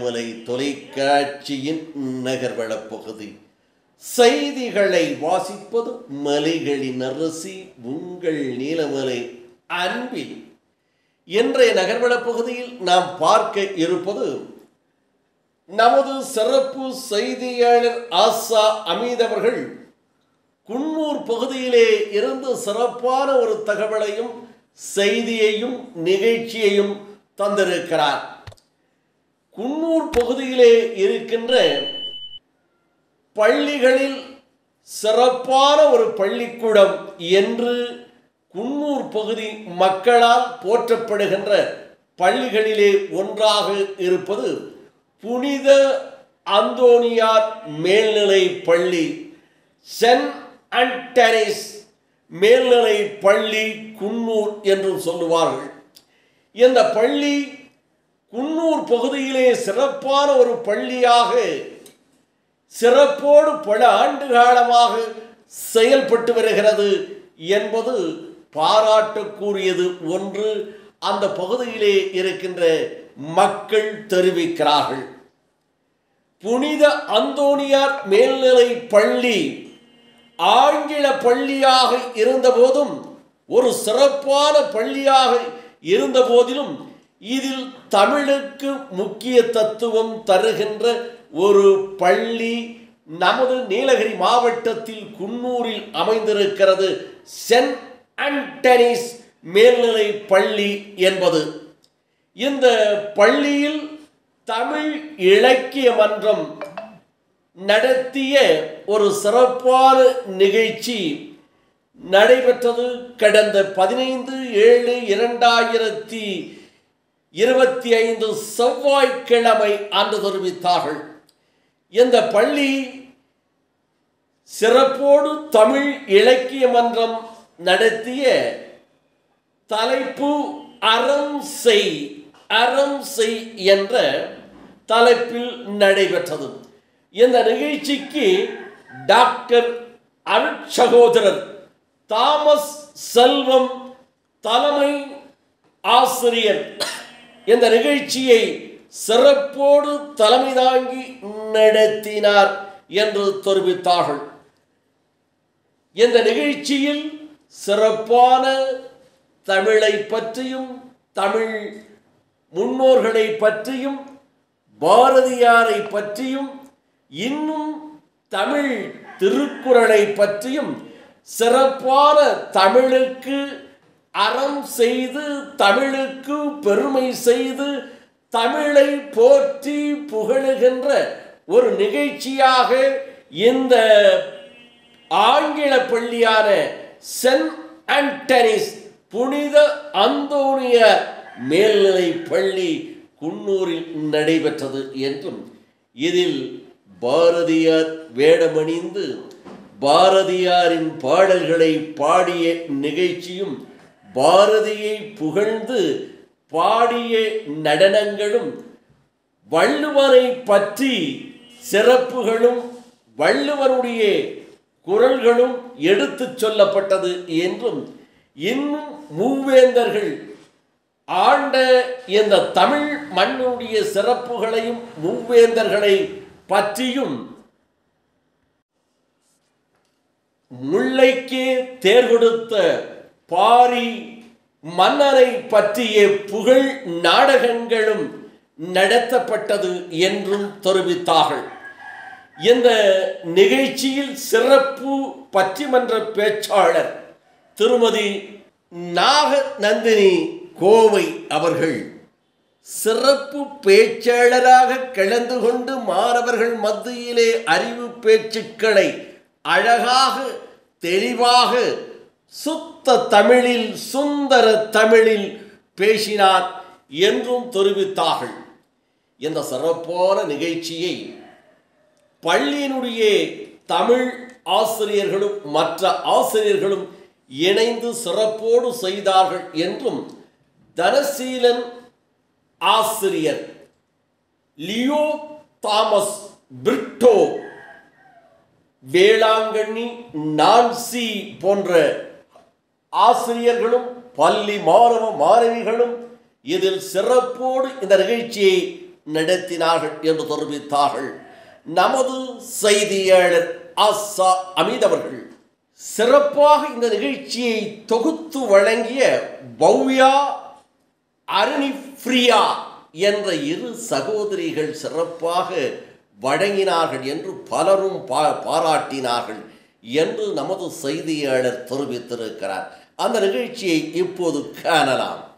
நீலமலை தொலைக்காட்சியின் நகர்வளப் பகுதி. செய்திகளை வாசிப்பது மலைகளின் அரசி உங்கள் நீலமலை அன்பில். இன்றைய நகர்வளப் பகுதியில் நாம் பார்க்க இருப்பது நமது சிறப்பு செய்தியாளர் ஆசா அமீத் அவர்கள் குன்னூர் பகுதியிலே இருந்து சிறப்பான ஒரு தகவலையும் செய்தியையும் நிகழ்ச்சியையும் தந்திருக்கிறார். குன்னூர் பகுதியிலே இருக்கின்ற பள்ளிகளில் சிறப்பான ஒரு பள்ளிக்கூடம் என்று குன்னூர் பகுதி மக்களால் போற்றப்படுகின்ற பள்ளிகளிலே ஒன்றாக இருப்பது புனித அந்தோனியார் மேல்நிலை பள்ளி, சென்ட் ஆண்டனிஸ் மேல்நிலை பள்ளி குன்னூர் என்று சொல்லுவார்கள். இந்த பள்ளி குன்னூர் பகுதியிலே சிறப்பான ஒரு பள்ளியாக சிறப்போடு பல ஆண்டு காலமாக செயல்பட்டு வருகிறது என்பது பாராட்டுக்குரியது ஒன்று அந்த பகுதியிலே இருக்கின்ற மக்கள் தெரிவிக்கிறார்கள். புனித அந்தோனியார் மேல்நிலை பள்ளி ஆங்கில பள்ளியாக இருந்தபோதும் ஒரு சிறப்பான பள்ளியாக இருந்த போதிலும் இதில் தமிழுக்கு முக்கிய தத்துவம் தருகின்ற ஒரு பள்ளி நமது நீலகிரி மாவட்டத்தில் குன்னூரில் அமைந்திருக்கிறது. சென்ட் ஆண்டனிஸ் மேல்நிலை பள்ளி என்பது. இந்த பள்ளியில் தமிழ் இலக்கிய மன்றம் நடத்திய ஒரு சிறப்பான நிகழ்ச்சி நடைபெற்றது. கடந்த 15/7/2025 செவ்வாய்க்கிழமை அன்று தெரிவித்தார்கள். இந்த பள்ளி சிறப்போடு தமிழ் இலக்கிய மன்றம் நடத்திய தலைப்பு அறம் செய் என்ற தலைப்பில் நடைபெற்றது. இந்த நிகழ்ச்சிக்கு டாக்டர் அருட்சகோதரர் தாமஸ் செல்வம் தலைமை ஆசிரியர் இந்த நிகழ்ச்சியை சிறப்போடு தலைமை தாங்கி நடத்தினார் என்று தெரிவித்தார்கள். இந்த நிகழ்ச்சியில் சிறப்பான தமிழை பற்றியும் தமிழ் முன்னோர்களை பற்றியும் பாரதியாரை பற்றியும் இன்னும் தமிழ் திருக்குறளை பற்றியும் சிறப்பான தமிழுக்கு அறம் செய்து தமிழுக்கு பெருமை செய்து தமிழை போற்றி புகழுகின்ற ஒரு நிகழ்ச்சியாக இந்த ஆங்கில பள்ளியான சென்ட் ஆண்டனிஸ் புனித அந்தோனியார் மேல்நிலை பள்ளி குன்னூரில் நடைபெற்றது என்றும் இதில் பாரதியார் வேடமணிந்து பாரதியாரின் பாடல்களை பாடிய நிகழ்ச்சியும் பாரதியை புகழ்ந்து பாடிய நடனங்களும் வள்ளுவரை பற்றி சிறப்புகளும் வள்ளுவருடைய குறள்களும் எடுத்து சொல்லப்பட்டது என்றும் இன்னும் மூவேந்தர்கள் ஆண்ட இந்த தமிழ் மண்ணுடைய சிறப்புகளையும் மூவேந்தர்களை பற்றியும் முல்லைக்கே தேர் கொடுத்த பாரி மன்னரை பற்றிய புகழ் நாடகங்களும் நடத்தப்பட்டது என்றும் தெரிவித்தார்கள். இந்த நிகழ்ச்சியில் சிறப்பு பட்டிமன்ற பேச்சாளர் திருமதி நாகநந்தினி கோவை அவர்கள் சிறப்பு பேச்சாளராக கலந்து கொண்டு மாணவர்கள் மத்தியிலே அறிவு பேச்சுக்களை அழகாக தெளிவாக சுத்த தமிழில் சுந்தர தமிழில் பேசினார் என்றும் தெரிவித்தார்கள். இந்த சிறப்பான நிகழ்ச்சியை பள்ளியினுடைய தமிழ் ஆசிரியர்களும் மற்ற ஆசிரியர்களும் இணைந்து சிறப்போடு செய்தார்கள் என்றும் தனசீலன் ஆசிரியர் Leo Thomas Britto Velankanni Nancy போன்ற ஆசிரியர்களும் பள்ளி மாணவ மாணவிகளும் இதில் சிறப்போடு இந்த நிகழ்ச்சியை நடத்தினார்கள் என்று தெரிவித்தார்கள் நமது செய்தியாளர் ஆசா அமீத் அவர்கள். சிறப்பாக இந்த நிகழ்ச்சியை தொகுத்து வழங்கிய பவ்யா அருணிப்ரியா என்ற இரு சகோதரிகள் சிறப்பாக வழங்கினார்கள் என்று பலரும் பாராட்டினார்கள் என்று நமது செய்தியாளர் தெரிவித்திருக்கிறார். அந்த நிகழ்ச்சியை இப்போது காணலாம்.